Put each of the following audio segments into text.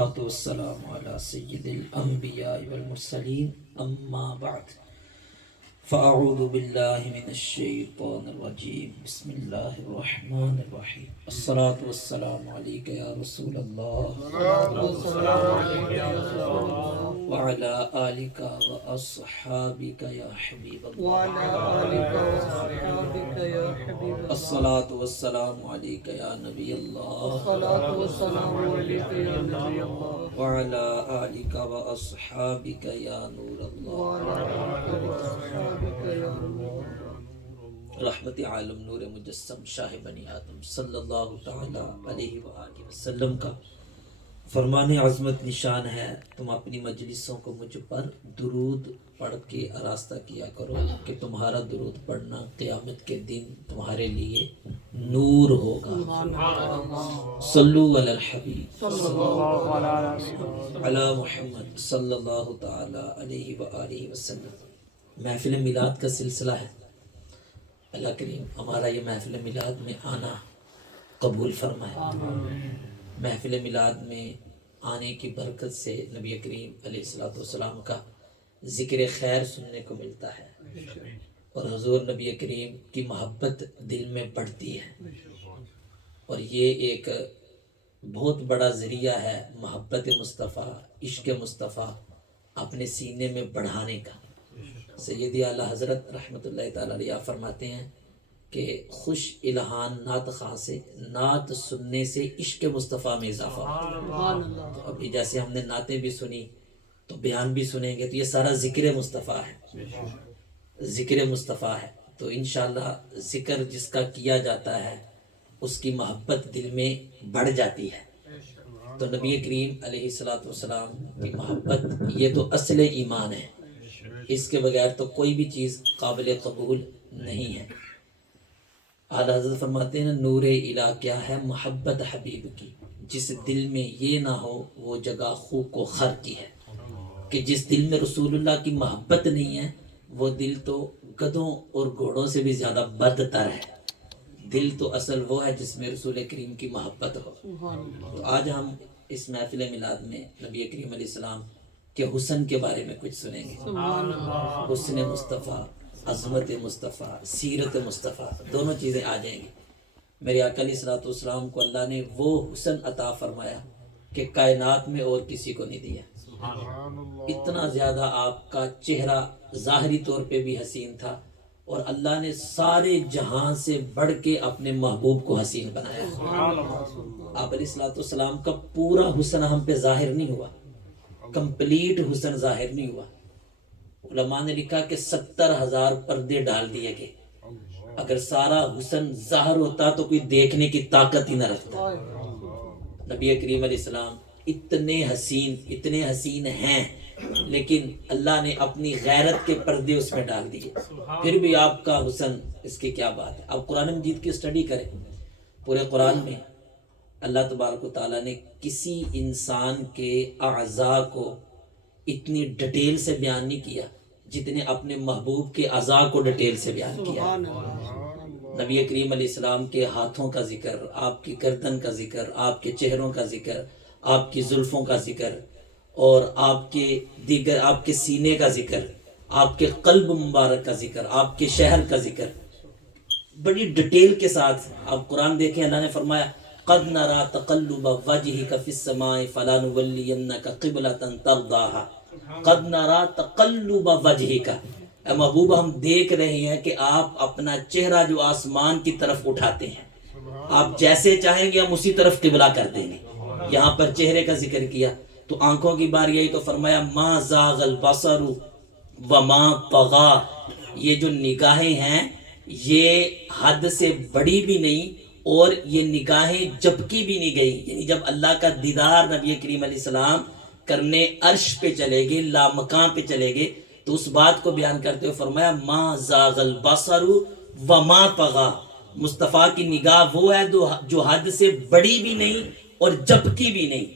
والسلام على سيد الأنبياء والمرسلين أما بعد فأعوذ بالله من الشيطان الرجيم بسم الله الرحمن الرحيم الصلاة والسلام عليك يا رسول الله وعلى آلك وأصحابك يا حبيب الله الصلاة والسلام عليك يا نبي الله وعلى آلك وأصحابك يا نور الله رحمت عالم نور مجسم شاہ بنی آدم صلی اللہ تعالی علیہ وآلہ وسلم کا فرمان عظمت نشان ہے، تم اپنی مجلسوں کو مجھ پر درود پڑھ کے آراستہ کیا کرو کہ تمہارا درود پڑھنا قیامت کے دن تمہارے لیے نور ہوگا۔ صلو علی الحبیب علی محمد صلی اللہ تعالی علیہ وآلہ وسلم۔ محفل میلاد کا سلسلہ ہے، اللہ کریم ہمارا یہ محفل میلاد میں آنا قبول فرمائے۔ محفل میلاد میں آنے کی برکت سے نبی کریم علیہ السلام کا ذکر خیر سننے کو ملتا ہے اور حضور نبی کریم کی محبت دل میں بڑھتی ہے، اور یہ ایک بہت بڑا ذریعہ ہے محبت مصطفیٰ، عشق مصطفیٰ اپنے سینے میں بڑھانے کا۔ سیدی اعلیٰ حضرت رحمۃ اللہ تعالیٰ علیہ فرماتے ہیں کہ خوش الہان نعت خواں سے نعت سننے سے عشق مصطفیٰ میں اضافہ ہوتا ہے۔ تو ابھی جیسے ہم نے نعتیں بھی سنی تو بیان بھی سنیں گے، تو یہ سارا ذکر مصطفیٰ ہے، ذکر مصطفیٰ ہے۔ تو انشاءاللہ ذکر جس کا کیا جاتا ہے اس کی محبت دل میں بڑھ جاتی ہے۔ تو نبی کریم علیہ السلام کی محبت یہ تو اصل ایمان ہے، اس کے بغیر تو کوئی بھی چیز قابل قبول نہیں ہے۔ اعلیٰ حضرت فرماتے ہیں نور الہ کیا ہے؟ محبت حبیب کی۔ جس دل میں یہ نہ ہو وہ جگہ خوب کو خر کی ہے، کہ جس دل میں رسول اللہ کی محبت نہیں ہے وہ دل تو گدھوں اور گھوڑوں سے بھی زیادہ بدتر ہے۔ دل تو اصل وہ ہے جس میں رسول کریم کی محبت ہو۔ تو آج ہم اس محفل میلاد میں نبی کریم علیہ السلام کے حسن کے بارے میں کچھ سنیں گے۔ حسن مصطفیٰ، عظمت مصطفیٰ، سیرت مصطفیٰ، دونوں چیزیں آ جائیں گی۔ میرے آقا علیہ السلام کو اللہ نے وہ حسن عطا فرمایا کہ کائنات میں اور کسی کو نہیں دیا۔ اتنا زیادہ آپ کا چہرہ ظاہری طور پہ بھی حسین تھا، اور اللہ نے سارے جہاں سے بڑھ کے اپنے محبوب کو حسین بنایا۔ آپ علیہ السلام کا پورا حسن ہم پہ ظاہر نہیں ہوا، کمپلیٹ حسن ظاہر نہیں ہوا۔ علماء نے لکھا کہ 70,000 پردے ڈال دیے گئے، اگر سارا حسن ظاہر ہوتا تو کوئی دیکھنے کی طاقت ہی نہ رکھتا۔ نبی کریم علیہ السلام اتنے حسین ہیں، لیکن اللہ نے اپنی غیرت کے پردے اس میں ڈال دیے، پھر بھی آپ کا حسن، اس کی کیا بات ہے۔ آپ قرآن مجید کی اسٹڈی کریں، پورے قرآن میں اللہ تبارک و تعالیٰ نے کسی انسان کے اعضاء کو اتنی ڈیٹیل سے بیان نہیں کیا جتنے اپنے محبوب کے اعضاء کو ڈیٹیل سے بیان کیا۔ نبی کریم علیہ السلام کے ہاتھوں کا ذکر، آپ کی گردن کا ذکر، آپ کے چہروں کا ذکر، آپ کی زلفوں کا ذکر، اور آپ کے سینے کا ذکر، آپ کے قلب مبارک کا ذکر، آپ کے شہر کا ذکر، بڑی ڈیٹیل کے ساتھ آپ قرآن دیکھیں۔ اللہ نے فرمایا قد نرى تقلب وجهك في السماء فلنولينك قبلة ترضاها۔ قد نرى تقلب وجهك، اے محبوب ہم دیکھ رہے ہیں کہ آپ اپنا چہرہ جو آسمان کی طرف اٹھاتے ہیں، آپ جیسے چاہیں گے ہم اسی طرف قبلہ کر دیں گے۔ یہاں پر چہرے کا ذکر کیا تو آنکھوں کی باری آئی تو فرمایا ما زاغ البصر وما طغى۔ یہ جو نگاہیں ہیں یہ حد سے بڑی بھی نہیں اور یہ نگاہیں جھپکی بھی نہیں گئی، یعنی جب اللہ کا دیدار نبی کریم علیہ السلام کرنے عرش پہ چلے گئے، لامکاں پہ چلے گئے، تو اس بات کو بیان کرتے ہوئے فرمایا ما زاغ البصر وما طغى۔ مصطفیٰ کی نگاہ وہ ہے جو حد سے بڑی بھی نہیں اور جھپکی بھی نہیں،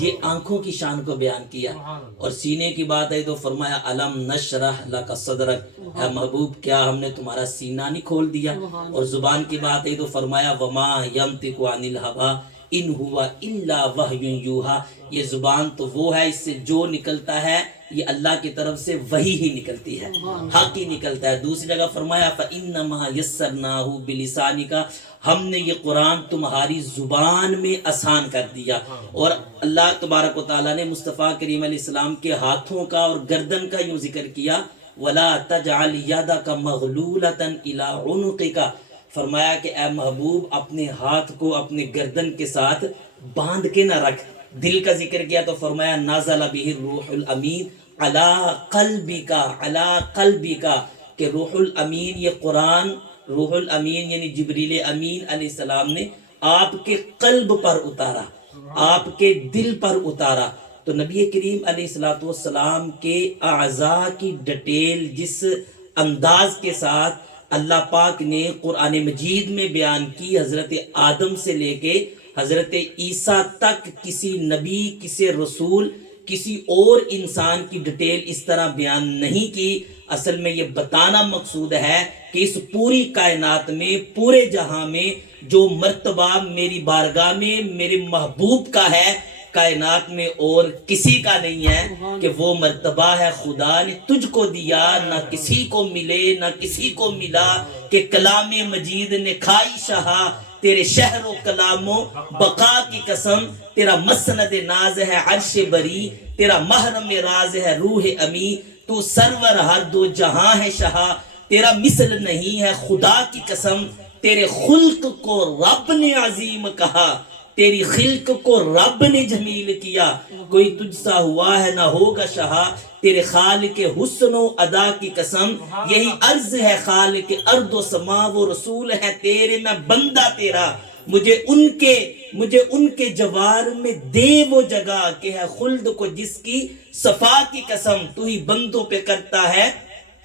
یہ آنکھوں کی شان کو بیان کیا۔ اور سینے کی بات ہے تو فرمایا الم نشرح لک صدرک، اے محبوب کیا ہم نے تمہارا سینہ نہیں کھول دیا۔ اور زبان کی بات ہے تو فرمایا وما ینطق عن الہوی ان ہوا الا وحی یوحا، یہ زبان تو وہ ہے اس سے جو نکلتا ہے یہ اللہ کی طرف سے وحی ہی نکلتی ہے، حق ہی نکلتا ہے۔ دوسری جگہ فرمایا فَإِنَّمَا يَسَّرْنَاهُ بِلِسَانِكَ، ہم نے یہ قرآن تمہاری زبان میں آسان کر دیا۔ اور اللہ تبارک و تعالیٰ نے مصطفیٰ کریم علیہ السلام کے ہاتھوں کا اور گردن کا یوں ذکر کیا، وَلَا تَجْعَلْ يَدَكَ مَغْلُولَةً إِلَىٰ عُنُقِكَ، فرمایا کہ اے محبوب اپنے ہاتھ کو اپنے گردن کے ساتھ باندھ کے نہ رکھ۔ دل کا ذکر کیا تو فرمایا نازل بہ الروح الامین علی قلبک، علی قلبک، کہ روح الامین یہ قرآن، روح الامین یعنی جبریل امین علیہ السلام نے آپ کے قلب پر اتارا، آپ کے دل پر اتارا۔ تو نبی کریم علیہ السلام کے اعضاء کی ڈیٹیل جس انداز کے ساتھ اللہ پاک نے قرآن مجید میں بیان کی، حضرت آدم سے لے کے حضرت عیسیٰ تک کسی نبی، کسی رسول، کسی اور انسان کی ڈیٹیل اس طرح بیان نہیں کی۔ اصل میں یہ بتانا مقصود ہے کہ اس پوری کائنات میں، پورے جہاں میں جو مرتبہ میری بارگاہ میں میرے محبوب کا ہے، کائنات میں اور کسی کا نہیں ہے، کہ وہ مرتبہ ہے خدا نے تجھ کو دیا، نہ کسی کو ملے نہ کسی کو ملا، کہ کلام مجید نے کھائی شہا تیرے شہر و کلام و بقا کی قسم، تیرا مسند ناز ہے عرش بری، تیرا محرم راز ہے روح امی، تو سرور ہر دو جہاں ہے شہا، تیرا مثل نہیں ہے خدا کی قسم، تیرے خلق کو رب نے عظیم کہا، تیری خلق کو رب نے جمیل کیا، کوئی تجھ سا ہوا ہے نہ ہوگا شہا، تیرے خالق حسن و ادا کی قسم، یہی عرض ہے خالق ارض و سما، وہ رسول ہے تیرے میں بندہ تیرا، مجھے ان کے جوار میں دے وہ جگہ، کہ ہے خلد کو جس کی صفا کی قسم، تو ہی بندوں پہ کرتا ہے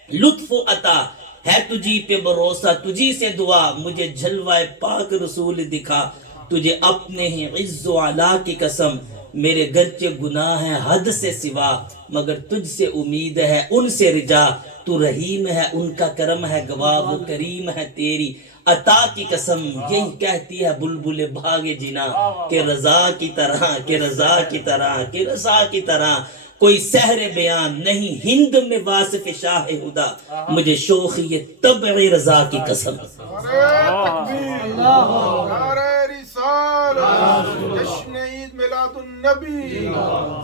لطف و عطا، ہے تجھی پہ بھروسہ تجھی سے دعا، مجھے جلوہ پاک رسول دکھا، تجھے اپنے ہی عز و علا کی قسم، میرے گرچہ گناہ ہے حد سے سوا، مگر تجھ سے امید ہے ان سے رجا، تو رحیم ہے ان کا کرم ہے گواہ، وہ کریم ہے تیری عطا کی قسم، یہی کہتی ہے بلبل باغ جنا، کہ رضا کی طرح، کہ رضا کی طرح، کہ رضا کی طرح کوئی سحر بیان نہیں ہند میں واصف شاہ ہدا، مجھے شوخی یہ طبع رضا کی قسم۔ جشن عید میلاد النبی،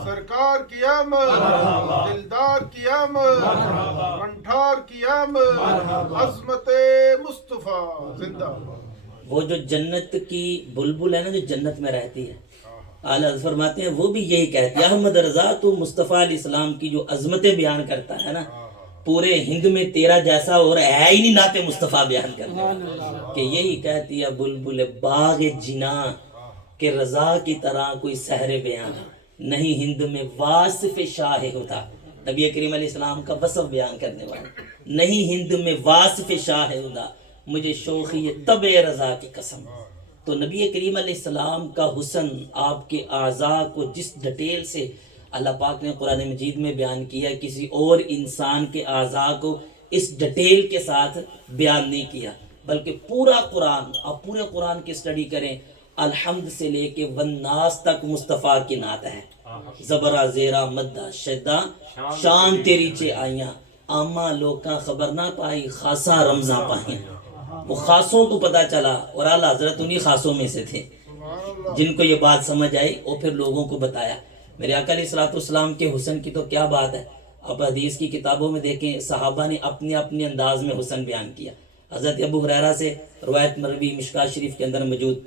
سرکار کی آمد، دلدار کی آمد، منٹھار کی آمد، عظمت مصطفیٰ زندہ باد۔ وہ جو جنت کی بلبل ہے نا، جو جنت میں رہتی ہے، اعلیٰ حضرت فرماتے ہیں وہ بھی یہی کہتی ہے احمد رضا، تو مصطفیٰ علیہ السلام کی جو عظمتیں بیان کرتا ہے نا، پورے ہند میں تیرا جیسا اور ہے ہی نہیں نعت مصطفیٰ بیان کرنے والا، کہ یہی کہتی ہے بلبل باغ جنا، کہ رضا کی طرح کوئی سحر بیان نہیں ہند میں واصف شاہ ہوتا، نبی کریم علیہ السلام کا وصف بیان کرنے والا، نہیں ہند میں واصف شاہ ہوتا، مجھے شوخی طبع رضا کی قسم۔ تو نبی کریم علیہ السلام کا حسن، آپ کے اعضاء کو جس ڈیٹیل سے اللہ پاک نے قرآن مجید میں بیان کیا، کسی اور انسان کے اعضاء کو اس ڈیٹیل کے ساتھ بیان نہیں کیا، بلکہ پورا قرآن، آپ پورے قرآن کی سٹڈی کریں، الحمد سے لے کے والناس تک مصطفیٰ کی نعت ہے، زبرہ زیرہ مدہ شدہ شان تیری چے آئیاں، عامہ لوکاں خبر نہ پائی خاصا رمضاں پائیاں۔ وہ خاصوں کو پتا چلا اور اعلیٰ حضرت انہی خاصوں میں سے تھے جن کو یہ بات سمجھ آئی اور پھر لوگوں کو بتایا۔ میرے آقا علیہ السلام کے حسن کی تو کیا بات ہے، آپ حدیث کی کتابوں میں دیکھیں صحابہ نے اپنے اپنے انداز میں حسن بیان کیا۔ حضرت ابو ہریرہ سے روایت مروی مشکاۃ شریف کے اندر موجود،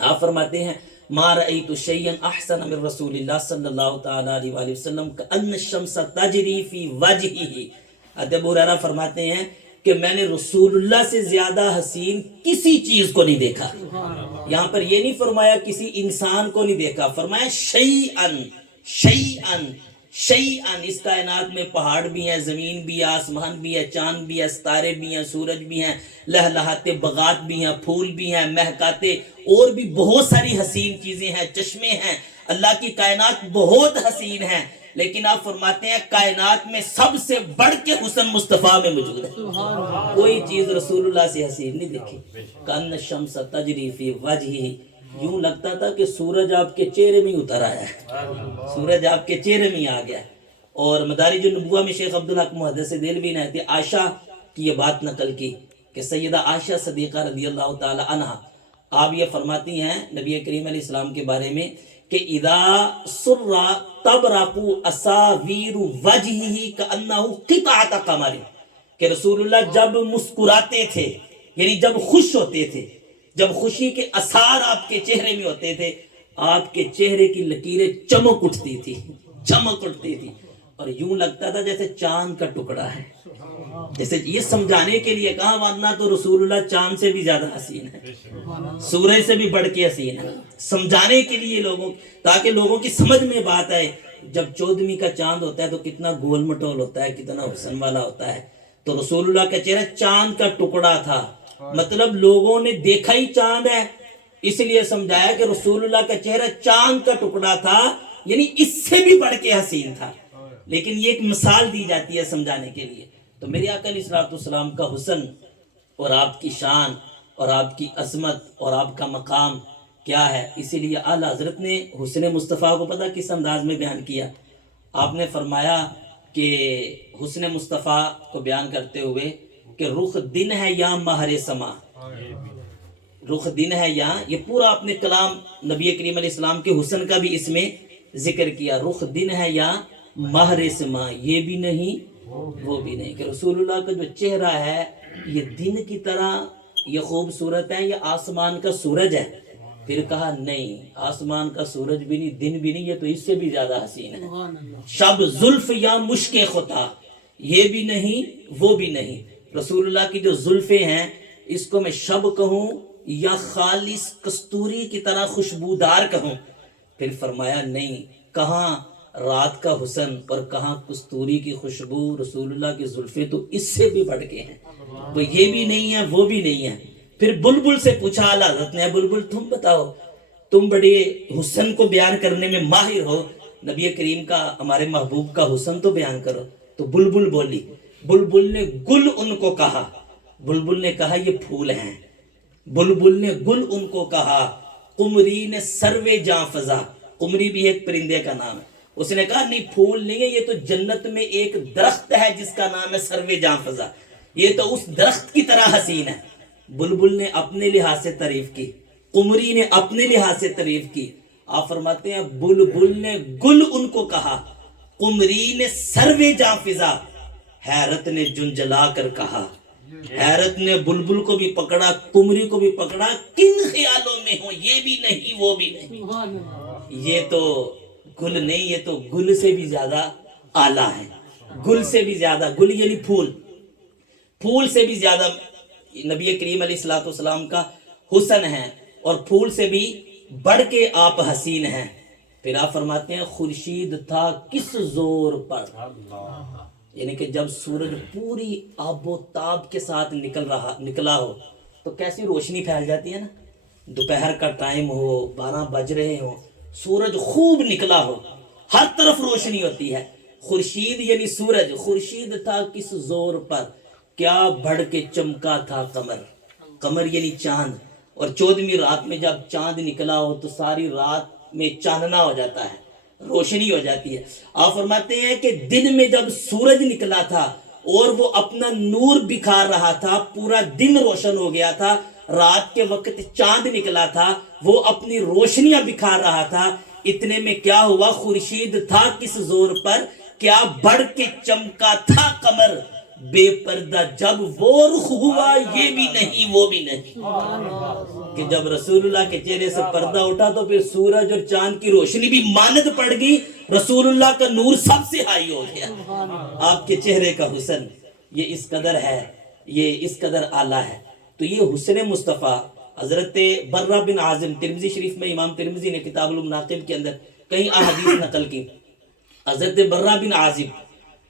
آپ فرماتے ہیں ما رأیت شیئا احسن من رسول اللہ صلی اللہ تعالیٰ علیہ وآلہ وسلم کأن الشمس تجری فی وجہہ۔ حضرت ابو ہریرہ فرماتے ہیں کہ میں نے رسول اللہ سے زیادہ حسین کسی چیز کو نہیں دیکھا۔ یہاں پر یہ نہیں فرمایا کسی انسان کو نہیں دیکھا، فرمایا شیئن، شیئن، شیئن۔ اس کائنات میں پہاڑ بھی ہیں، زمین بھی ہے، آسمان بھی ہے، چاند بھی ہے، ستارے بھی ہیں، سورج بھی ہیں، لہلہاتے بغات بھی ہیں، پھول بھی ہیں، مہکاتے اور بھی بہت ساری حسین چیزیں ہیں، چشمے ہیں، اللہ کی کائنات بہت حسین ہے، لیکن آپ فرماتے ہیں کائنات میں سب سے بڑھ کے حسن مصطفیٰ میں موجود ہے۔ کوئی چیز رسول اللہ سے حسین نہیں دیکھی۔ کأن الشمس تجری فی وجہہ، یوں لگتا تھا کہ سورج آپ کے چہرے میں ہی اتر آیا ہے، سورج آپ کے چہرے میں ہی آ گیا ہے۔ اور مدارج النبوہ میں شیخ عبدالحق محدث دہلوی نے حضرت عائشہ کی یہ بات نقل کی کہ سیدہ عائشہ صدیقہ رضی اللہ تعالی عنہا آپ یہ فرماتی ہیں نبی کریم علیہ السلام کے بارے میں کہ اذا سر تبرق اساویر وجہہ کانہ قطعۃ قمر، کہ رسول اللہ جب مسکراتے تھے یعنی جب خوش ہوتے تھے، جب خوشی کے اثار آپ کے چہرے میں ہوتے تھے، آپ کے چہرے کی لکیریں چمک اٹھتی تھی، چمک اٹھتی تھی، اور یوں لگتا تھا جیسے چاند کا ٹکڑا ہے۔ جیسے یہ سمجھانے کے لیے کہا، ورنہ تو رسول اللہ چاند سے بھی زیادہ حسین ہے، سورج سے بھی بڑھ کے حسین ہے، سمجھانے کے لیے لوگوں، تاکہ لوگوں کی سمجھ میں بات آئے۔ جب 14ویں کا چاند ہوتا ہے تو کتنا گول مٹول ہوتا ہے، کتنا حسن والا ہوتا ہے، تو رسول اللہ کا چہرہ چاند کا ٹکڑا تھا، مطلب لوگوں نے دیکھا ہی چاند ہے، اس لیے سمجھایا کہ رسول اللہ کا چہرہ چاند کا ٹکڑا تھا، یعنی اس سے بھی بڑھ کے حسین تھا۔ لیکن یہ ایک مثال دی جاتی ہے سمجھانے کے لیے۔ تو میرے آقا علیہ الصلوۃ والسلام کا حسن اور آپ کی شان اور آپ کی عظمت اور آپ کا مقام کیا ہے، اسی لیے اعلیٰ حضرت نے حسن مصطفیٰ کو پتہ کس انداز میں بیان کیا؟ آپ نے فرمایا کہ حسن مصطفیٰ کو بیان کرتے ہوئے کہ رخ دن ہے یا مہر سما، رخ دن ہے یا، یہ پورا اپنے کلام نبی کریم علیہ السلام کے حسن کا بھی اس میں ذکر کیا، رخ دن ہے یا مہر سما، یہ بھی نہیں وہ بھی نہیں، کہ رسول اللہ کا جو چہرہ ہے یہ دن کی طرح یہ خوبصورت ہے، یہ آسمان کا سورج ہے۔ پھر کہا نہیں، آسمان کا سورج بھی نہیں، دن بھی نہیں، یہ تو اس سے بھی زیادہ حسین ہے۔ شب زلف یا مشک خطا، یہ بھی نہیں وہ بھی نہیں، رسول اللہ کی جو زلفیں ہیں اس کو میں شب کہوں یا خالص کستوری کی طرح خوشبودار کہوں؟ پھر فرمایا نہیں، کہاں رات کا حسن اور کہاں کستوری کی خوشبو، رسول اللہ کی زلفیں تو اس سے بھی بڑھ کے ہیں، وہ یہ بھی نہیں ہے وہ بھی نہیں ہے۔ پھر بلبل سے پوچھا اعلیٰ حضرت نے، بلبل تم بتاؤ، تم بڑے حسن کو بیان کرنے میں ماہر ہو، نبی کریم کا ہمارے محبوب کا حسن تو بیان کرو۔ تو بلبل بولی، بلبل نے گل ان کو کہا، بلبل نے کہا یہ پھول ہیں، بلبل نے گل ان کو کہا، قمری نے سروے جاں فضا، قمری بھی ایک پرندے کا نام ہے، اس نے کہا نہیں پھول نہیں ہے، یہ تو جنت میں ایک درخت ہے جس کا نام ہے سروے جاں فضا، یہ تو اس درخت کی طرح حسین ہے۔ بلبل نے اپنے لحاظ سے تعریف کی، قمری نے اپنے لحاظ سے تعریف کی۔ آپ فرماتے ہیں بلبل نے گل ان کو کہا، قمری نے سروے جاں فضا، حیرت نے جنجلا کر کہا، حیرت نے بلبل کو بھی پکڑا، قمری کو بھی پکڑا، کن خیالوں میں ہو، یہ بھی نہیں وہ بھی نہیں، یہ تو گل نہیں، یہ تو گل سے بھی زیادہ اعلیٰ ہے، گل سے بھی زیادہ، گل یعنی پھول، پھول سے بھی زیادہ نبی کریم علیہ الصلوۃ والسلام کا حسن ہے، اور پھول سے بھی بڑھ کے آپ حسین ہیں۔ پھر آپ فرماتے ہیں خورشید تھا کس زور پر، یعنی کہ جب سورج پوری آب و تاب کے ساتھ نکلا ہو تو کیسی روشنی پھیل جاتی ہے نا، دوپہر کا ٹائم ہو، 12 بج رہے ہوں، سورج خوب نکلا ہو، ہر طرف روشنی ہوتی ہے، خورشید یعنی سورج، خورشید تھا کس زور پر، کیا بڑھ کے چمکا تھا قمر، قمر یعنی چاند، اور 14ویں رات میں جب چاند نکلا ہو تو ساری رات میں چاندنا ہو جاتا ہے، روشنی ہو جاتی ہے۔ آپ فرماتے ہیں کہ دن میں جب سورج نکلا تھا اور وہ اپنا نور بکھار رہا تھا، پورا دن روشن ہو گیا تھا، رات کے وقت چاند نکلا تھا، وہ اپنی روشنیاں بکھار رہا تھا، اتنے میں کیا ہوا، خورشید تھا کس زور پر، کیا بڑھ کے چمکا تھا قمر، بے پردہ جب وہ رخ ہوا، یہ بھی نہیں وہ بھی نہیں، کہ جب رسول اللہ کے چہرے سے پردہ اٹھا تو پھر سورج اور چاند کی روشنی بھی ماند پڑ گئی، رسول اللہ کا نور سب سے ہائی ہو گیا۔ آپ کے چہرے کا حسن یہ اس قدر ہے، یہ اس قدر اعلیٰ ہے۔ تو یہ حسن مصطفیٰ حضرت برہ بن عازم، ترمذی شریف میں امام ترمذی نے کتاب المناقب کے اندر کئی احادیث نقل کی، حضرت برہ بن عازم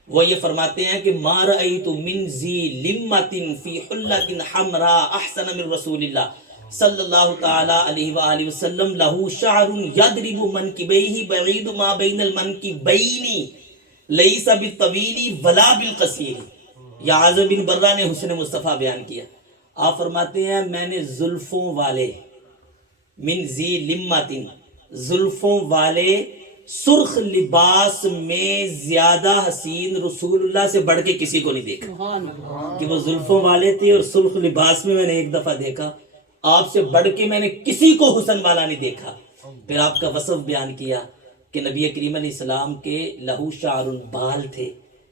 وہ یہ فرماتے ہیں کہ ما رأیت من ذی لمۃ فی حلۃ حمراء احسن من رسول اللہ صلی اللہ تعالی علیہ وآلہ وسلم لہ شعر یضرب منکبیہ بعید ما بین المنکبین لیس بالطویل ولا بالقصیر۔ یا عازم بن برہ نے حسن مصطفیٰ بیان کیا، آپ فرماتے ہیں میں نے زلفوں والے، من ذی لمتن، زلفوں والے سرخ لباس میں زیادہ حسین رسول اللہ سے بڑھ کے کسی کو نہیں دیکھا کہ وہ زلفوں والے تھے اور سرخ لباس میں نے ایک دفعہ دیکھا، آپ سے بڑھ کے میں نے کسی کو حسن والا نہیں دیکھا۔ پھر آپ کا وصف بیان کیا کہ نبی کریم علیہ السلام کے لہو شعر بال تھے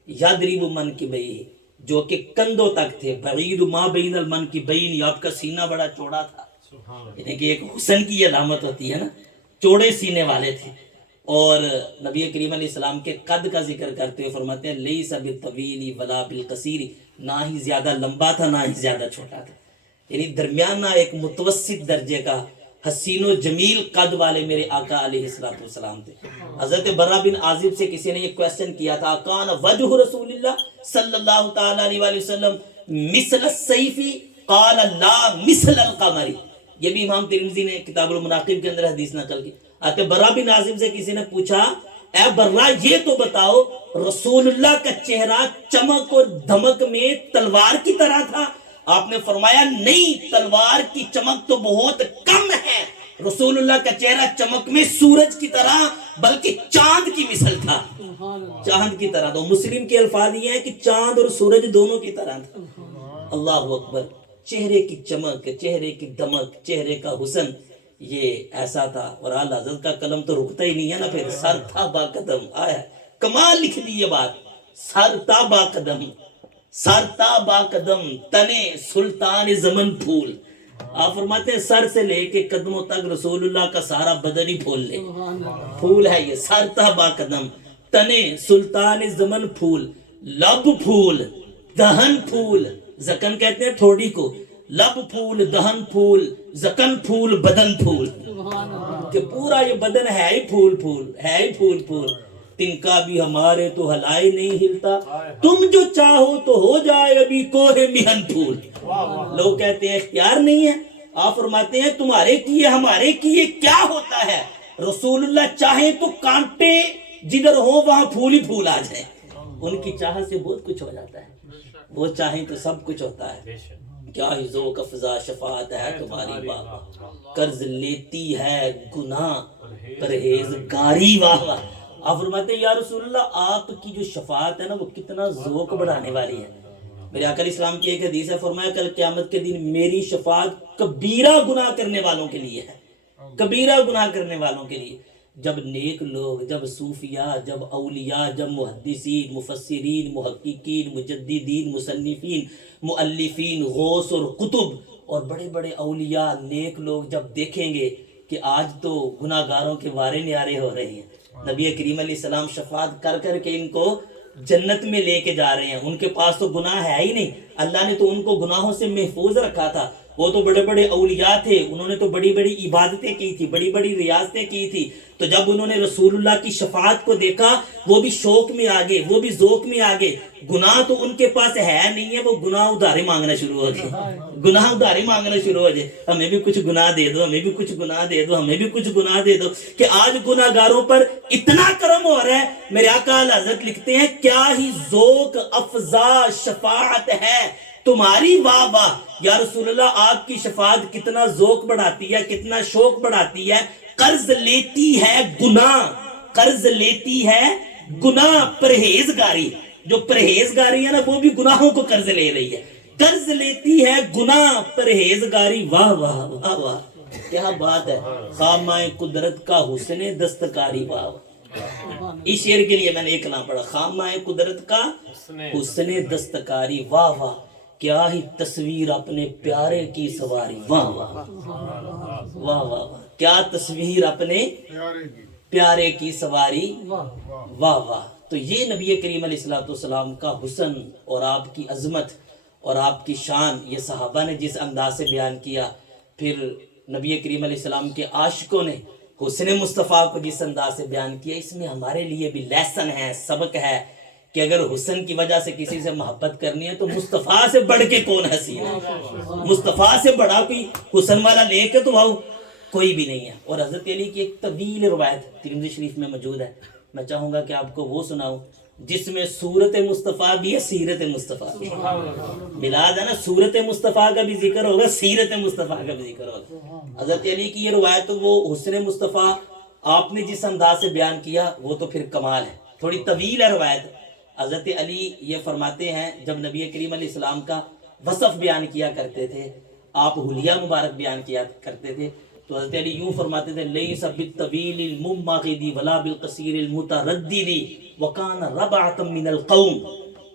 یضرب منکبیہ، جو کہ کندھوں تک تھے، بعید ما بین المنکبین، آپ کا سینہ بڑا چوڑا تھا، یعنی کہ ایک حسن کی علامت ہوتی ہے نا، چوڑے سینے والے تھے۔ اور نبی کریم علیہ السلام کے قد کا ذکر کرتے ہوئے فرماتے ہیں لیس بالطویل ولا بالقصیر، نہ ہی زیادہ لمبا تھا نہ ہی زیادہ چھوٹا تھا، یعنی درمیانہ ایک متوسط درجے کا حسین و جمیل قد والے میرے آقا علیہ السلام تھے۔ حضرت برا بن عازب سے کسی نے یہ کویسچن کیا تھا، کان وجہ رسول اللہ صلی اللہ تعالی علیہ وآلہ وسلم مثل السیف قال لا مثل القمر، یہ بھی امام ترمذی نے کتاب المناقب کے اندر حدیث نقل کی۔ حضرت برا بن عازب سے کسی نے پوچھا، اے برا یہ تو بتاؤ رسول اللہ کا چہرہ چمک اور دھمک میں تلوار کی طرح تھا؟ آپ نے فرمایا نہیں، تلوار کی چمک تو بہت کم ہے، رسول اللہ کا چہرہ چمک میں سورج کی طرح بلکہ چاند کی مثل تھا، چاند کی طرح۔ تو مسلم کے الفاظ یہ ہیں کہ چاند اور سورج دونوں کی طرح تھا۔ اللہ اکبر، چہرے کی چمک، چہرے کی دمک، چہرے کا حسن یہ ایسا تھا۔ اور اعلی حضرت کا قلم تو رکتا ہی نہیں ہے نا، پھر سر تھا با قدم، آیا کمال لکھ دی یہ بات، سر تھا با قدم، سر تا با قدم تنے سلطان زمن پھول۔ آپ فرماتے ہیں سر سے لے کے قدموں تک رسول اللہ کا سارا بدن ہی پھول لے، پھول ہے یہ، سر تا با قدم تنے سلطان زمن پھول، لب پھول دہن پھول، زکن کہتے ہیں تھوڑی کو، لب پھول دہن پھول زکن پھول بدن پھول، کہ پورا یہ بدن ہے ہی پھول پھول، ہے ہی پھول پھول۔ تنکا بھی ہمارے تو ہلائی نہیں ہلتا، تم جو چاہو تو ہو جائے ابھی کوہ مہن پھول۔ لوگ کہتے ہیں اختیار نہیں ہے، آپ فرماتے ہیں تمہارے کیے ہمارے کیے کیا ہوتا ہے، رسول اللہ چاہیں تو کانٹے جدھر ہو وہاں پھول ہی پھول آ جائیں، ان کی چاہت سے بہت کچھ ہو جاتا ہے، وہ چاہیں تو سب کچھ ہوتا ہے۔ کیا ہی ذوق افزا شفاعت ہے تمہاری بابا، قرض لیتی ہے گناہ پرہیزگاری، واہ واہ۔ آپ فرماتے ہیں یا رسول اللہ آپ کی جو شفاعت ہے نا وہ کتنا ذوق بڑھانے والی ہے۔ میرے آقا علیہ السلام کی ایک حدیث ہے، فرمایا کل قیامت کے دن میری شفاعت کبیرہ گناہ کرنے والوں کے لیے ہے، کبیرہ گناہ کرنے والوں کے لیے۔ جب نیک لوگ، جب صوفیاء، جب اولیاء، جب محدثین، مفسرین، محققین، مجددین، مصنفین، مؤلفین، غوث اور قطب اور بڑے بڑے اولیاء نیک لوگ جب دیکھیں گے کہ آج تو گناہ گاروں کے وارے نیارے ہو رہے ہیں، نبی کریم علیہ السلام شفاعت کر کر کے ان کو جنت میں لے کے جا رہے ہیں، ان کے پاس تو گناہ ہے ہی نہیں، اللہ نے تو ان کو گناہوں سے محفوظ رکھا تھا، وہ تو بڑے بڑے اولیاء تھے، انہوں نے تو بڑی بڑی عبادتیں کی تھی، بڑی بڑی ریاضتیں کی تھی، تو جب انہوں نے رسول اللہ کی شفاعت کو دیکھا وہ بھی شوق میں آگے، وہ بھی ذوق میں آگے، گناہ تو ان کے پاس ہے نہیں ہے، وہ گناہ ادھارے مانگنا شروع ہو گئے، گناہ ادھارے مانگنا شروع ہو جائے، ہمیں بھی کچھ گناہ دے دو، ہمیں بھی کچھ گناہ دے دو، ہمیں بھی کچھ گناہ دے دو، کہ آج گناہ گاروں پر اتنا کرم ہو رہا ہے۔ میرے آقا حضرت لکھتے ہیں کیا ہی ذوق افزا شفاعت ہے تمہاری، واہ واہ یا رسول اللہ آپ کی شفاعت کتنا ذوق بڑھاتی ہے، کتنا شوق بڑھاتی ہے۔ قرض لیتی ہے گناہ، قرض لیتی ہے گناہ پرہیزگاری، جو پرہیزگاری ہے نا وہ بھی گناہوں کو قرض لے رہی ہے، قرض لیتی ہے گناہ پرہیزگاری، واہ واہ واہ واہ کیا بات ہے، خامہ قدرت کا حسن دستکاری، واہ واہ۔ اس شعر کے لیے میں نے ایک کلام پڑھا، خامہ قدرت کا حسن دستکاری، واہ واہ کیا ہی تصویر اپنے پیارے کی سواری، واہ واہ واہ واہ واہ کیا تصویر اپنے پیارے کی سواری، واہ واہ۔ تو یہ نبی کریم علیہ السلام کا حسن اور آپ کی عظمت اور آپ کی شان یہ صحابہ نے جس انداز سے بیان کیا، پھر نبی کریم علیہ السلام کے عاشقوں نے حسن مصطفیٰ کو جس انداز سے بیان کیا، اس میں ہمارے لیے بھی لیسن ہے، سبق ہے کہ اگر حسن کی وجہ سے کسی سے محبت کرنی ہے تو مصطفیٰ سے بڑھ کے کون حسین ہے، مصطفیٰ سے بڑا کوئی حسن والا لے کے تو آؤ کوئی بھی نہیں ہے۔ اور حضرت علی کی ایک طویل روایت ترمذی شریف میں موجود ہے، میں چاہوں گا کہ آپ کو وہ سناؤں۔ جس میں صورت مصطفیٰ بھی ہے، سیرت مصطفیٰ بھی ہے۔ میلاد ہے نا، صورت مصطفیٰ کا بھی ذکر ہوگا، سیرت مصطفیٰ کا بھی ذکر ہوگا۔ حضرت علی کی یہ روایت تو وہ حسن مصطفیٰ آپ نے جس انداز سے بیان کیا وہ تو پھر کمال ہے، تھوڑی طویل ہے روایت۔ حضرت علی یہ فرماتے ہیں جب نبی کریم علیہ السلام کا وصف بیان کیا کرتے تھے، آپ حلیہ مبارک بیان کیا کرتے تھے، تو حضرت علی یوں فرماتے تھے لیس بالطویل الممغد ولا بالقصیر المتردد وکان ربعۃ من القوم،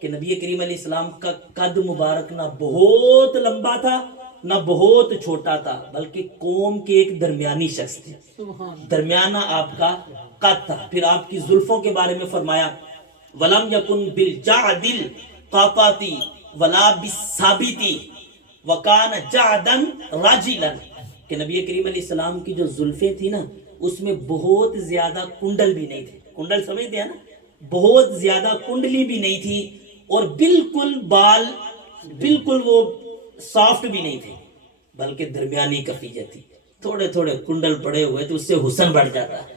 کہ نبی کریم علیہ السلام کا قد مبارک نہ بہت لمبا تھا نہ بہت چھوٹا تھا، بلکہ قوم کے ایک درمیانی شخص تھے، درمیانہ آپ کا قد تھا۔ پھر آپ کی زلفوں کے بارے میں فرمایا ولم یکن بالجعد القاطات ولا بالثابت وکان جعدا راجلا، کہ نبی کریم علیہ السلام کی جو زلفیں تھی نا اس میں بہت زیادہ کنڈل بھی نہیں تھے، کنڈل سمجھتے ہیں نا، بہت زیادہ کنڈلی بھی نہیں تھی، اور بالکل بال بالکل وہ سافٹ بھی نہیں تھے، بلکہ درمیانی کفیت تھی۔ تھوڑے تھوڑے کنڈل پڑے ہوئے تو اس سے حسن بڑھ جاتا ہے،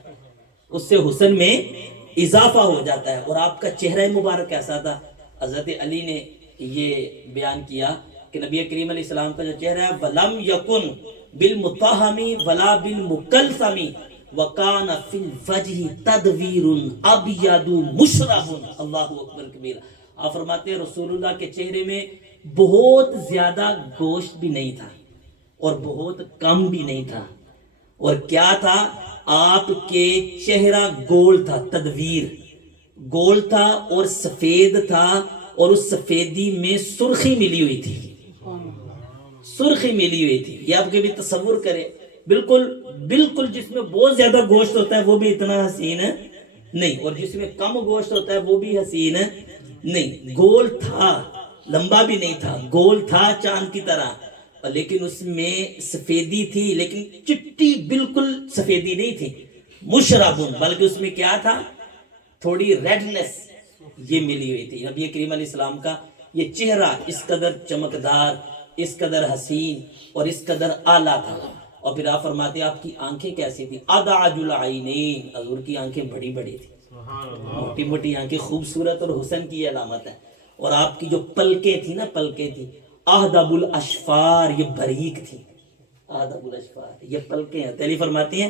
اس سے حسن میں اضافہ ہو جاتا ہے۔ اور آپ کا چہرہ مبارک ایسا تھا، حضرت علی نے یہ بیان کیا کہ نبی کریم علیہ السلام کا جو چہرہ ہے وَلَمْ يَكُنْ بِالْمُطَّهَمِ وَلَا بِالْمُكَلْثَمِ وَكَانَ فِي الْوَجْهِ تَدْوِيرٌ أَبْيَضُ مُشْرَبٌ، اللہ اکبر کبیرہ۔ آپ فرماتے ہیں رسول اللہ کے چہرے میں بہت زیادہ گوشت بھی نہیں تھا اور بہت کم بھی نہیں تھا، اور کیا تھا، آپ کے چہرہ گول تھا، تدویر گول تھا اور سفید تھا، اور اس سفیدی میں سرخی ملی ہوئی تھی، سرخی ملی ہوئی تھی۔ یہ آپ کے بھی تصور کریں، بالکل جس میں بہت زیادہ گوشت ہوتا ہے وہ بھی اتنا حسین نہیں، اور جس میں کم گوشت ہوتا ہے وہ بھی حسین نہیں۔ گول تھا، لمبا بھی نہیں تھا، گول تھا چاند کی طرح، لیکن اس میں سفیدی تھی، لیکن چٹی بالکل سفیدی نہیں تھی، مشربن، بلکہ اس میں کیا تھا، تھوڑی ریڈنس یہ ملی ہوئی تھی۔ نبی کریم علیہ السلام کا یہ چہرہ اس قدر چمکدار، اس قدر حسین اور اس قدر اعلیٰ تھا۔ اور پھر آپ فرماتے ہیں آپ کی آنکھیں کیسی تھی، ادعج العینین، حضور کی آنکھیں بڑی بڑی تھی، موٹی موٹی آنکھیں، خوبصورت اور حسن کی علامت ہے۔ اور آپ کی جو پلکیں تھی نا، پلکیں تھی اہدب الاشفار، یہ بریک تھی، اہدب الاشفار، یہ پلکیں ہیں، علی فرماتی ہیں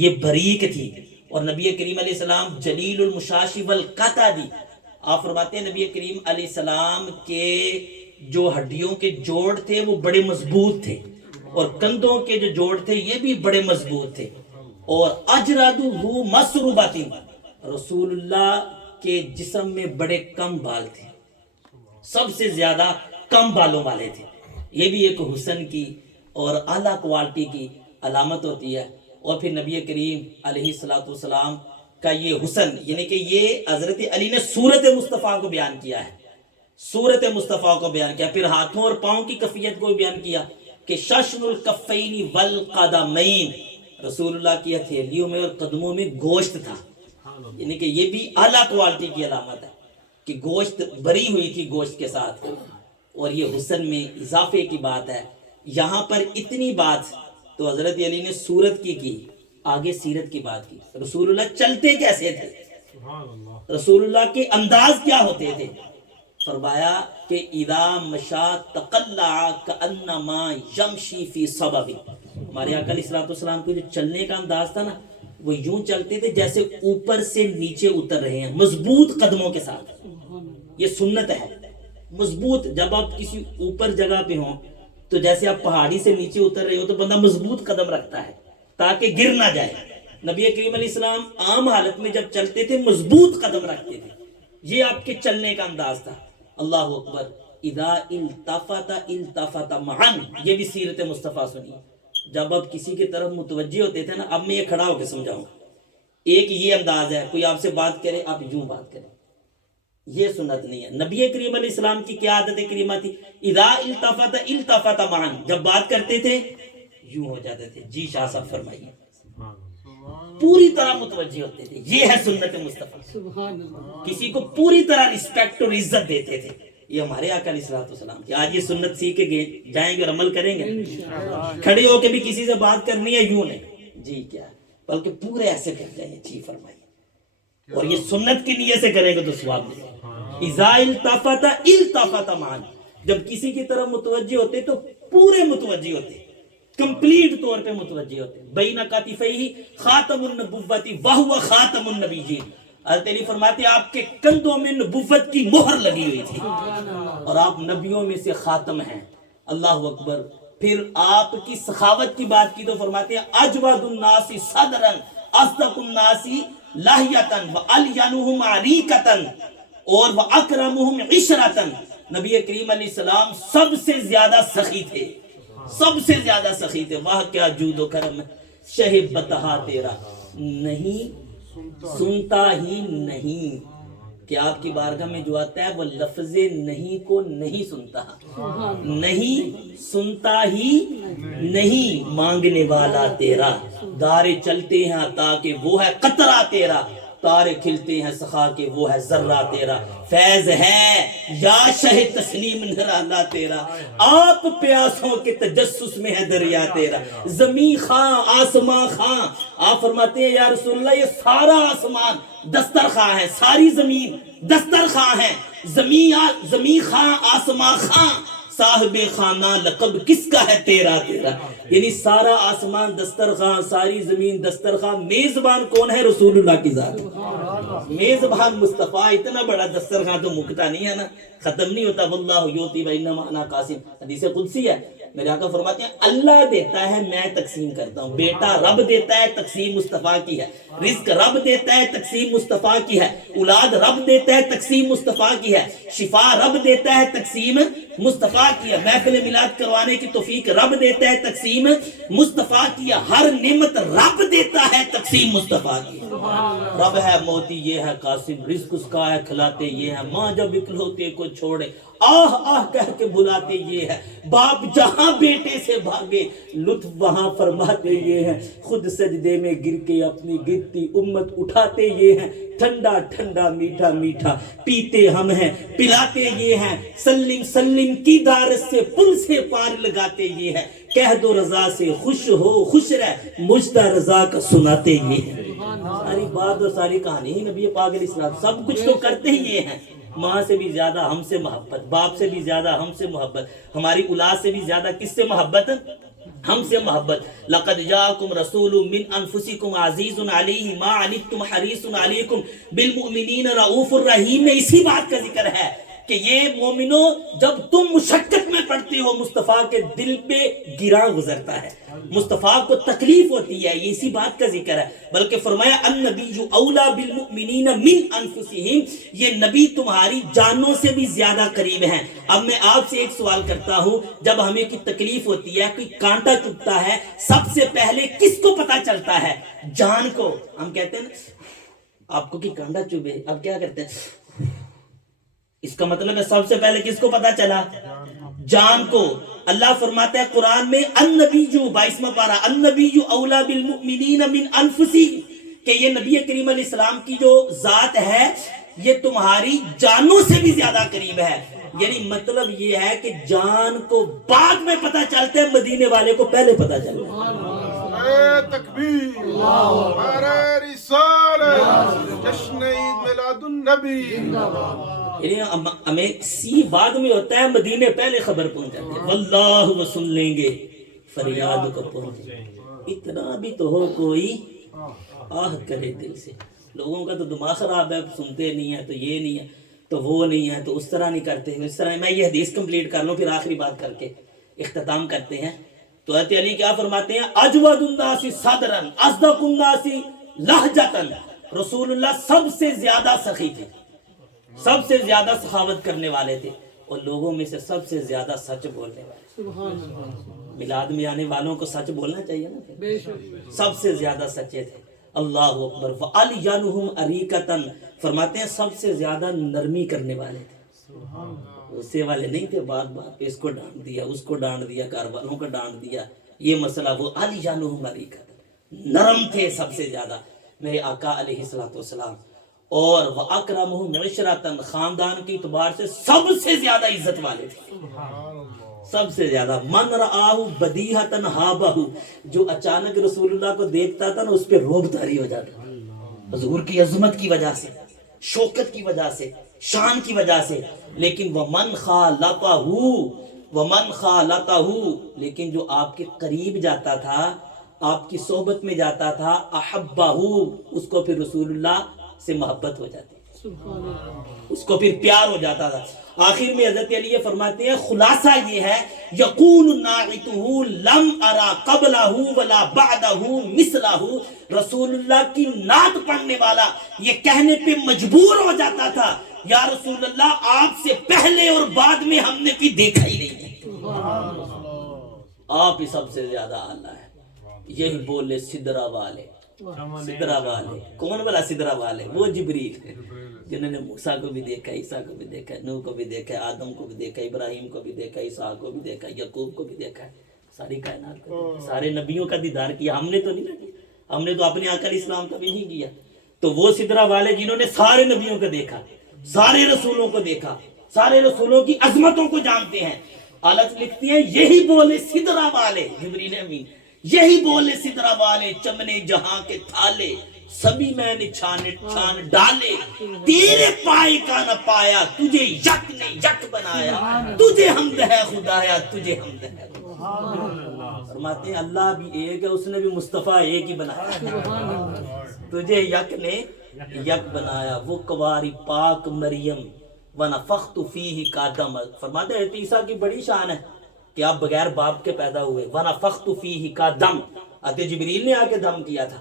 یہ بریک تھی۔ اور نبی کریم علیہ السلام جلیل المشاشی والقتادی، آپ فرماتے ہیں نبی کریم علیہ السلام کے جو ہڈیوں کے جوڑ تھے وہ بڑے مضبوط تھے، اور کندھوں کے جو جوڑ تھے یہ بھی بڑے مضبوط تھے، اور اجردہ مسروبات، رسول اللہ کے جسم میں بڑے کم بال تھے، سب سے زیادہ کم بالوں والے تھے۔ یہ بھی ایک حسن کی اور اعلیٰ کوالٹی کی علامت ہوتی ہے۔ اور پھر نبی کریم علیہ السلام کا یہ حسن، یعنی کہ یہ حضرت علی نے صورت مصطفیٰ کو بیان کیا ہے، صورت مصطفیٰ کو بیان کیا، پھر ہاتھوں اور پاؤں کی کیفیت کو بیان کیا کہ ششن الکفین والقدمین، رسول اللہ کی ہتھیلیوں میں اور قدموں میں گوشت تھا، یعنی کہ یہ بھی اعلیٰ کوالٹی کی علامت ہے کہ گوشت بری ہوئی تھی گوشت کے ساتھ۔ اور یہ حسن میں اضافے کی بات ہے۔ یہاں پر اتنی بات تو حضرت علی نے صورت کی، آگے سیرت کی بات کی۔ رسول اللہ چلتے کیسے تھے، رسول اللہ کے انداز کیا ہوتے تھے، فرمایا کہ اذا مشا تقلع کانما یمشی فی صبب، ہمارے آقا علیہ السلام کو جو چلنے کا انداز تھا نا، وہ یوں چلتے تھے جیسے اوپر سے نیچے اتر رہے ہیں، مضبوط قدموں کے ساتھ۔ یہ سنت ہے، مضبوط، جب آپ کسی اوپر جگہ پہ ہوں تو جیسے آپ پہاڑی سے نیچے اتر رہے ہو تو بندہ مضبوط قدم رکھتا ہے تاکہ گر نہ جائے۔ نبی کریم علیہ السلام عام حالت میں جب چلتے تھے مضبوط قدم رکھتے تھے، یہ آپ کے چلنے کا انداز تھا۔ اللہ اکبر، اذا التفت معا، یہ بھی سیرت مصطفیٰ سنی، جب آپ کسی کی طرف متوجہ ہوتے تھے نا، اب میں یہ کھڑا ہو کے سمجھاؤں، ایک یہ انداز ہے، کوئی آپ سے بات کرے آپ یوں بات کریں، یہ سنت نہیں ہے۔ نبی کریم علیہ السلام کی کیا عادت کریمہ تھی، اذا التفت معا، جب بات کرتے تھے یوں ہو جاتے تھے۔ جی شاہ صاحب فرمائیے، پوری طرح متوجہ ہوتے تھے، یہ ہے سنت مصطفیٰ، کسی کو پوری طرح رسپیکٹ اور عزت دیتے تھے۔ یہ ہمارے آقا علیہ السلام کی آج یہ سنت سیکھ کے جائیں گے اور عمل کریں گے، کھڑے ہو کے بھی کسی سے بات کرنی ہے یوں نہیں، جی کیا، بلکہ پورے ایسے کر جائیں۔ جی فرمائیے، اور یہ سنت کی نیت سے کریں گے تو ثواب ملے گا. اذا التفت التفت معا، جب کسی کی طرف متوجہ ہوتے تو پورے متوجہ ہوتے، کمپلیٹ طور پہ متوجہ ہوتے. بین کتفیہ خاتم النبوۃ وہو خاتم النبیین. حضرت علی فرماتے ہیں آپ کے کندھوں میں نبوت کی مہر لگی ہوئی تھی اور آپ نبیوں میں سے خاتم ہیں. اللہ اکبر. پھر آپ کی سخاوت کی بات کی تو فرماتے ہیں اجود الناس صدرا اصدق الناس لحیۃ والینہم عریکۃ اور واکرمہم عشرۃ. نبی کریم علیہ السلام سب سے زیادہ سخی تھے، سب سے زیادہ سخی تھے. واہ کیا جود و کرم ہے. شہ بتہا تیرا نہیں سنتا ہی نہیں، کہ آپ کی بارگاہ میں جو آتا ہے وہ لفظ نہیں کو نہیں سنتا، نہیں سنتا ہی نہیں. مانگنے والا تیرا، دارے چلتے ہیں تاکہ وہ ہے قطرہ تیرا، تارے کھلتے ہیں سخا کے وہ ہے ذرہ تیرا. فیض ہے یا شہ تسلیم نرالا تیرا، آپ پیاسوں کے تجسس میں ہے دریا تیرا. زمین خاں آسمان خاں، آپ فرماتے ہیں یا رسول اللہ یہ سارا آسمان دسترخواں ہے، ساری زمین دسترخواں ہے. زمین خاں آسمان خاں، صاحب خانہ لقب کس کا ہے تیرا تیرا. یعنی سارا آسمان دسترخواں، ساری زمین دسترخواں. میزبان کون ہے؟ رسول اللہ کی ذات. میزبان مصطفیٰ. اتنا بڑا دسترخواں تو مکتا نہیں ہے نا، ختم نہیں ہوتا. واللہ یوتی وانما انا قاسم. حدیث قدسی ہے، میرے آقا فرماتے ہیں اللہ دیتا ہے میں تقسیم کرتا ہوں. بیٹا رب دیتا ہے، تقسیم مصطفیٰ کی ہے. رزق رب دیتا ہے، تقسیم مصطفیٰ کی ہے. اولاد رب دیتا ہے، تقسیم مصطفیٰ کی ہے. شفا رب دیتا ہے، تقسیم مصطفیٰ کی ہے. محفل میلاد کروانے کی توفیق رب دیتا ہے، تقسیم مصطفیٰ کی ہے. ہر نعمت رب دیتا ہے، تقسیم مصطفیٰ کی ہے. رب ہے موتی یہ ہے قاسم، رزق اس کا ہے کھلاتے یہ ہے. ماں جب اکلوتے کو چھوڑے آہ آہ کہہ کے بلاتے یہ ہے. باپ جہاں بیٹے سے بھاگے لطف وہاں فرماتے یہ ہے. خود سجدے میں گر کے اپنی گرتی امت اٹھاتے یہ ہیں. ٹھنڈا ٹھنڈا میٹھا میٹھا پیتے ہم ہیں، پلاتے یہ ہیں. سلم سلم کی دارت سے پل سے پار لگاتے یہ ہے. کہہ دو رضا سے خوش ہو خوش رہ، مجھتا رضا کا سناتے یہ ہیں. ساری بات اور ساری کہانی ہی نبی پاک علیہ السلام. سب کچھ تو کرتے ہی یہ ہیں. ماں سے بھی زیادہ ہم سے محبت، باپ سے بھی زیادہ ہم سے محبت، ہماری اولاد سے بھی زیادہ کس سے محبت؟ ہم سے محبت. لقد جاءکم رسول من انفسکم عزیز علیہ ما عنتم حریص علیکم بالمؤمنین رؤوف الرحیم. میں اسی بات کا ذکر ہے کہ یہ مومنو جب تم مشقت میں پڑتے ہو مصطفیٰ کے دل پہ گراں گزرتا ہے، مصطفیٰ کو تکلیف ہوتی ہے. یہ اسی بات کا ذکر ہے. بلکہ فرمایا النبی اولا بالمؤمنین من انفسہم، یہ نبی تمہاری جانوں سے بھی زیادہ قریب ہیں. اب میں آپ سے ایک سوال کرتا ہوں، جب ہمیں کوئی تکلیف ہوتی ہے، کوئی کانٹا چبھتا ہے، سب سے پہلے کس کو پتا چلتا ہے؟ جان کو. ہم کہتے ہیں نا آپ کو کوئی کانٹا چبھے، اب کیا کرتے ہیں؟ اس کا مطلب ہے سب سے پہلے کس کو پتا چلا؟ جان کو. اللہ فرماتا ہے قرآن میں النبی 22واں پارہ، النبی اولا بالمؤمنین من انفسہم، کہ یہ نبی کریم علیہ السلام کی جو ذات ہے یہ تمہاری جانوں سے بھی زیادہ قریب ہے. یعنی مطلب یہ ہے کہ جان کو بعد میں پتا چلتا ہے، مدینے والے کو پہلے پتا چلتا ہے. تکبیر، نعرہ رسالت، جشن عید میلاد النبی. یعنی ہمیں سی بعد میں ہوتا ہے، مدینے پہلے خبر پہنچ جاتی ہے. واللہ وہ سن لیں گے فریاد کو پہنچے. اتنا بھی تو ہو کوئی آہ کرے دل سے. لوگوں کا تو دماغ خراب ہے، سنتے نہیں ہے تو یہ نہیں ہے تو وہ نہیں ہے تو اس طرح نہیں کرتے. اس طرح میں یہ حدیث کمپلیٹ کر لوں پھر آخری بات کر کے اختتام کرتے ہیں. تو حضرت علی کیا فرماتے ہیں؟ اجود الناس صدرا اصدق الناس لہجۃ. رسول اللہ سب سے زیادہ سخی تھے، سب سے زیادہ سخاوت کرنے والے تھے، اور لوگوں میں سے سب سے زیادہ سچ بولنے والے. میلاد میں آنے والوں کو سچ بولنا چاہیے نا. سب سے زیادہ سچے تھے. اللہ اکبر. وَأَلْيَنُهُمْ أَرِيكَةً، فرماتے ہیں سب سے زیادہ نرمی کرنے والے تھے. غصے والے نہیں تھے، بات بات پہ اس کو ڈانٹ دیا، اس کو ڈانٹ دیا، گھر والوں کو ڈانٹ دیا، یہ مسئلہ. وہ أَلْيَنُهُمْ أَرِيكَةً، نرم تھے سب سے زیادہ میرے آقا علیہ السلام. اور وَأَكْرَمُهُمْ عِشْرَةً، خاندان کے اعتبار سے سب سے زیادہ عزت والے تھے، سب سے زیادہ. من رآہ بدیہۃ ہابہ، جو اچانک رسول اللہ کو دیکھتا تھا نا اس پہ روب طاری ہو جاتا. حضور کی عظمت کی وجہ سے، شوکت کی وجہ سے، شان کی وجہ سے. لیکن ومن خالطہ، لیکن جو آپ کے قریب جاتا تھا، آپ کی صحبت میں جاتا تھا، احبہ، اس کو پھر رسول اللہ سے محبت ہو جاتی، اس کو پھر پیار ہو جاتا تھا. آخر میں حضرت علی یہ فرماتے ہیں خلاصہ یہ ہے، یقول ناعتہ لم ارا قبلہ ولا بعدہ مثلہ. رسول اللہ کی نعت پڑھنے والا یہ کہنے پہ مجبور ہو جاتا تھا، یا رسول اللہ آپ سے پہلے اور بعد میں ہم نے کوئی دیکھا ہی نہیں ہے، آپ ہی سب سے زیادہ اعلیٰ ہے. یہی بولے سدرہ والے. سدرہ والے کون والا سدرہ والے؟ وہ جبریل ہے جنہوں نے موسیٰ کو بھی دیکھا، عیسیٰ کو بھی دیکھا، نوح کو بھی دیکھا، آدم کو بھی دیکھا، ابراہیم کو بھی دیکھا، عیسیٰ کو بھی دیکھا، یعقوب کو بھی دیکھا، ساری کائنات کو دیکھا، سارے نبیوں کا دیدار کیا. ہم نے تو نہیں کیا، ہم نے تو اپنے آقا علیہ السلام کا بھی نہیں کیا. تو وہ سدرہ والے جنہوں نے سارے نبیوں کو دیکھا، سارے رسولوں کو دیکھا، سارے رسولوں کی عظمتوں کو جانتے ہیں. حالت لکھتی ہیں یہی بولے سدرہ والے، جبریل امین، یہی بولے سدرہ والے چمنے جہاں کے تھالے، سبھی میں نے چھان ڈالے، تیرے پائے کا نہ پایا، تجھے یک نے یک بنایا، تجھے حمد ہے خدایا، تجھے حمد ہے. فرماتے ہیں اللہ بھی ایک ہے، اس نے بھی مصطفیٰ ایک ہی بنایا، تجھے یک نے یک بنایا. وہ کواری پاک مریم ونفخت فیہ کا دم. فرماتے ہیں عیسیٰ کی بڑی شان ہے کہ آپ بغیر باپ کے پیدا ہوئے. ونفخت فیہ کا دم، حضرت جبریل نے آ کے دم کیا تھا.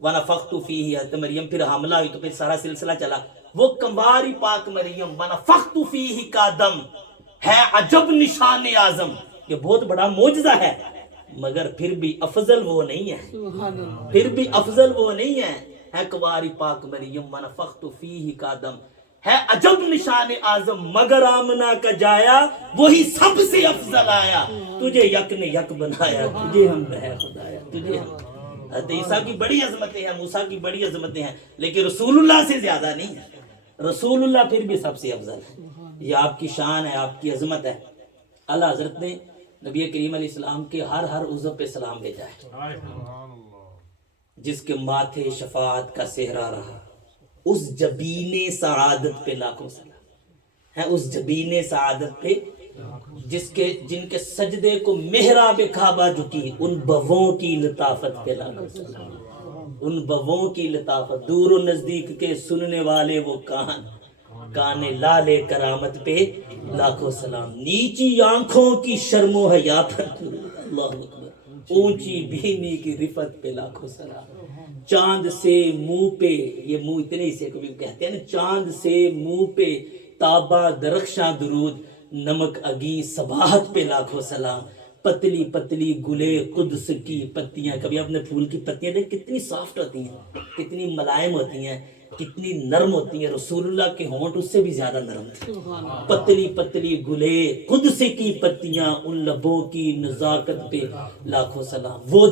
ونفخت فیہ، حضرت مریم پھر حاملہ ہوئی تو پھر سارا سلسلہ چلا. وہ کمباری پاک مریم ونفخت فیہ کا دم ہے عجب نشان اعظم. یہ بہت بڑا معجزہ ہے، مگر پھر بھی افضل وہ نہیں ہے، پھر بھی افضل وہ نہیں ہے. ہے کمباری پاک مریم ونفخت فیہ کا دم ہے عجب نشان اعظم، مگر آمنہ کا جایا وہی سب سے افضل آیا، تجھے یک نے یک بنایا، تجھے حمد ہے خدایا، تجھے حمد. حضرت عیسیٰ کی بڑی عظمتیں ہیں، موسیٰ کی بڑی عظمتیں ہیں، لیکن رسول اللہ سے زیادہ نہیں ہے. رسول اللہ پھر بھی سب سے افضل ہے. یہ آپ کی شان ہے، آپ کی عظمت ہے. اللہ حضرت نے نبی کریم علیہ السلام کے ہر عضو پہ سلام بھیجا ہے. جس کے ماتھے شفاعت کا صحرا رہا، اس جبین سعادت پہ لاکھوں سلام ہے، اس جبین سعادت پہ جن کے سجدے کو محراب کعبہ جھکی، ان بووں کی لطافت پہ لاکھوں سلام. ان بووں کی لطافت، دور و نزدیک کے سننے والے وہ کان لالے کرامت پہ لاکھوں سلام. نیچی آنکھوں کی شرم و حیا پر اللہ اکبر، اونچی بینی کی رفت پہ لاکھوں سلام. چاند سے منہ پہ، یہ منہ اتنے حصے کو بھی کہتے ہیں نا، چاند سے منہ پہ تابا درخشاں درود، نمک اگی صباحت پہ لاکھوں سلام. پتلی پتلی گلے قدس کی پتیاں، کبھی اپنے پھول کی پتیاں دیکھ کتنی سافٹ ہوتی ہیں، کتنی ملائم ہوتی ہیں، کتنی نرم ہوتی ہیں. رسول اللہ کے ہونٹ اس سے بھی زیادہ نرم تھے. پتلی پتلی گلے قدس کی پتیاں، ان لبوں کی نزاکت پہ لاکھوں سلام. وہ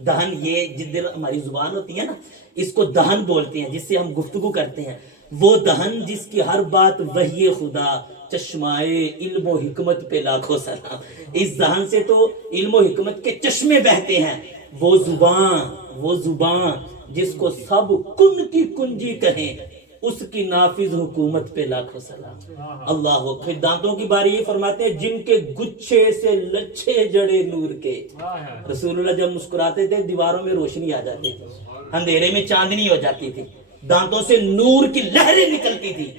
دہن یہ جدھر ہماری زبان ہوتی ہے نا، اس کو دہن بولتے ہیں، جس سے ہم گفتگو کرتے ہیں. وہ دہن جس کی ہر بات وحی خدا، چشمائے علم و حکمت پہ لاکھوں سلام. اس دہن سے تو علم و حکمت کے چشمے بہتے ہیں. وہ زبان جس کو سب کن کی کنجی کہیں، اس کی نافذ حکومت پہ لاکھوں سلام. اللہ ہو. پھر دانتوں کی باری یہ فرماتے ہیں جن کے گچھے سے لچھے جڑے نور کے. رسول اللہ جب مسکراتے تھے دیواروں میں روشنی آ جاتی تھی، اندھیرے میں چاندنی ہو جاتی تھی، دانتوں سے نور کی لہریں نکلتی تھی.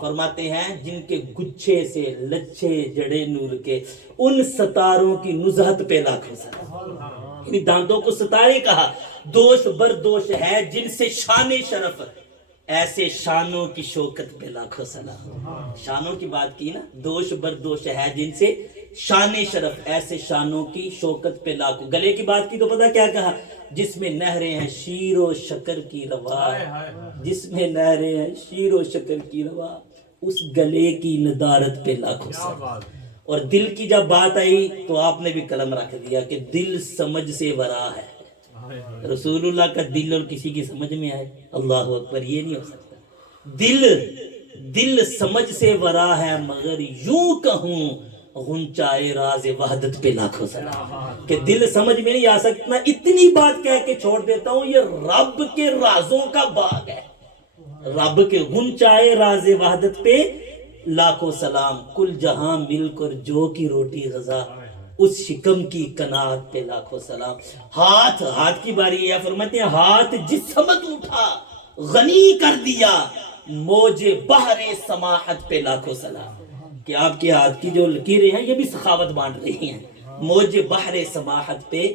فرماتے ہیں جن کے گچھے سے لچھے جڑے نور کے، ان ستاروں کی نزہت پہ لاکھوں سلام. یعنی دانتوں کو ستارے کہا. دوش بردوش ہے جن سے شان شرف، ایسے شانوں کی شوکت پہ لاکھوں سلام. شانوں کی بات کی نا، دوش بردوش ہے جن سے شان شرف، ایسے شانوں کی شوکت پہ لاکھوں. گلے کی بات کی تو پتہ کیا کہا؟ جس میں نہریں ہیں شیر و شکر کی روا، جس میں نہریں ہیں شیر و شکر کی روا، اس گلے کی ندارت پہ لاکھوں سلام. اور دل کی جب بات آئی تو آپ نے بھی قلم رکھ دیا کہ دل سمجھ سے ورا ہے. رسول اللہ کا دل اور کسی کی سمجھ میں آئے، اللہ اکبر، یہ نہیں ہو سکتا. دل سمجھ سے ورا ہے، مگر یوں کہوں غنچائے راز وحدت پہ لاکھوں سلام. کہ دل سمجھ میں نہیں آ سکتا، اتنی بات کہہ کے چھوڑ دیتا ہوں، یہ رب کے رازوں کا باغ ہے. رب کے غنچائے راز وحدت پہ لاکھوں سلام. کل جہاں مل کر جو کی روٹی غذا، اس شکم کی قناعت پہ لاکھوں سلام. ہاتھ کی باری ہے، فرماتے ہیں ہاتھ جس سمت اٹھا غنی کر دیا موج بحر سماحت پہ لاکھوں سلام. کہ آپ کے ہاتھ کی جو لکیریں ہیں یہ بھی سخاوت بانٹ رہی ہیں. موج بحر سماحت پہ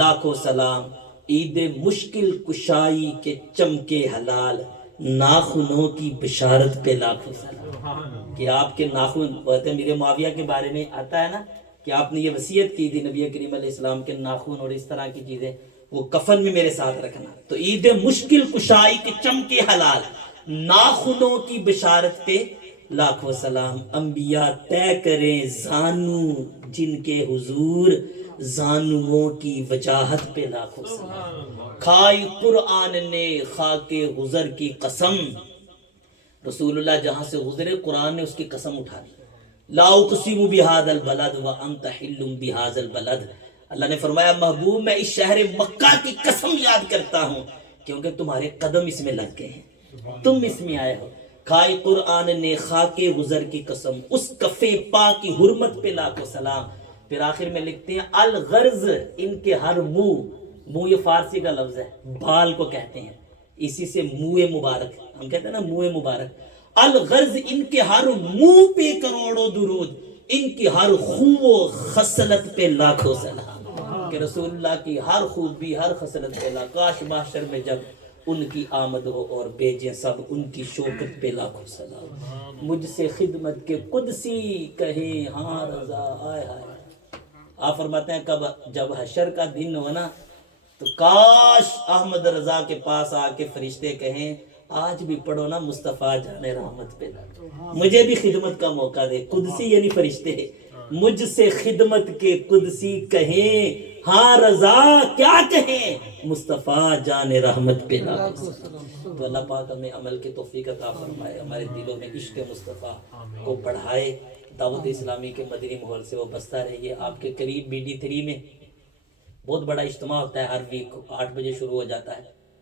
لاکھوں سلام. عید مشکل کشائی کے چمکے حلال، ناخنوں کی بشارت پہ لاکھوں سلام. کہ آپ کے ناخن، بہت میرے معاویہ کے بارے میں آتا ہے نا کہ آپ نے یہ وصیت کی تھی نبی کریم علیہ السلام کے ناخن اور اس طرح کی چیزیں وہ کفن میں میرے ساتھ رکھنا. تو عید مشکل کشائی کے چمکے حلال، ناخنوں کی بشارت پہ لاکھوں سلام. انبیاء طے کریں زانو جن کے حضور، زانووں کی وجاہت پہ لاکھوں سلام. کھائی قرآن نے خاک غزر کی قسم، رسول اللہ جہاں سے گزرے قرآن نے اس کی قسم اٹھا لی. لا اقسم بہذا البلد وانت حل بہذا البلد. اللہ نے فرمایا محبوب میں اس شہر مکہ کی قسم یاد کرتا ہوں کیونکہ تمہارے قدم اس میں لگ گئے ہیں، تم اس میں آئے ہو. کھائی قرآن نے خاک غزر کی قسم، اس کفے پاک کی حرمت پہ لاکھوں سلام. پھر آخر میں لکھتے ہیں الغرض ان کے ہر منہ یہ فارسی کا لفظ ہے، بال کو کہتے ہیں، اسی سے منہ مبارک ہم کہتے ہیں نا منہ مبارک. الغرض ان کے ہر منہ پہ کروڑوں درود، ان کی ہر خو و خصلت پہ لاکھوں سلام. کہ رسول اللہ کی ہر خوبی ہر خصلت پہ کاش محشر میں جب ان کی آمد ہو اور بھیجیں سب ان کی شوکت پہ لاکھوں سلام. مجھ سے خدمت کے قدسی کہیں ہاں رضا. آئے ہائے. آپ فرماتے ہیں کب جب حشر کا دن ہو نا تو کاش احمد رضا کے پاس آ کے فرشتے کہیں آج بھی پڑھو نا مصطفیٰ جان رحمت پہ لاکھوں، مجھے بھی خدمت کا موقع دے. قدسی یعنی فرشتے، مجھ سے خدمت کے قدسی کہیں ہاں رضا، کیا کہیں مصطفیٰ جان رحمت پہ لاکھوں. تو اللہ پاک ہمیں عمل کے توفیق عطا فرمائے، ہمارے دلوں میں عشق مصطفیٰ کو بڑھائے، دعوت اسلامی کے مدنی ماحول سے وہ بستا رہیے. آپ کے قریب BD3 میں بہت بڑا اجتماع ہوتا ہے، ہر ویک 8 بجے شروع ہو جاتا ہے.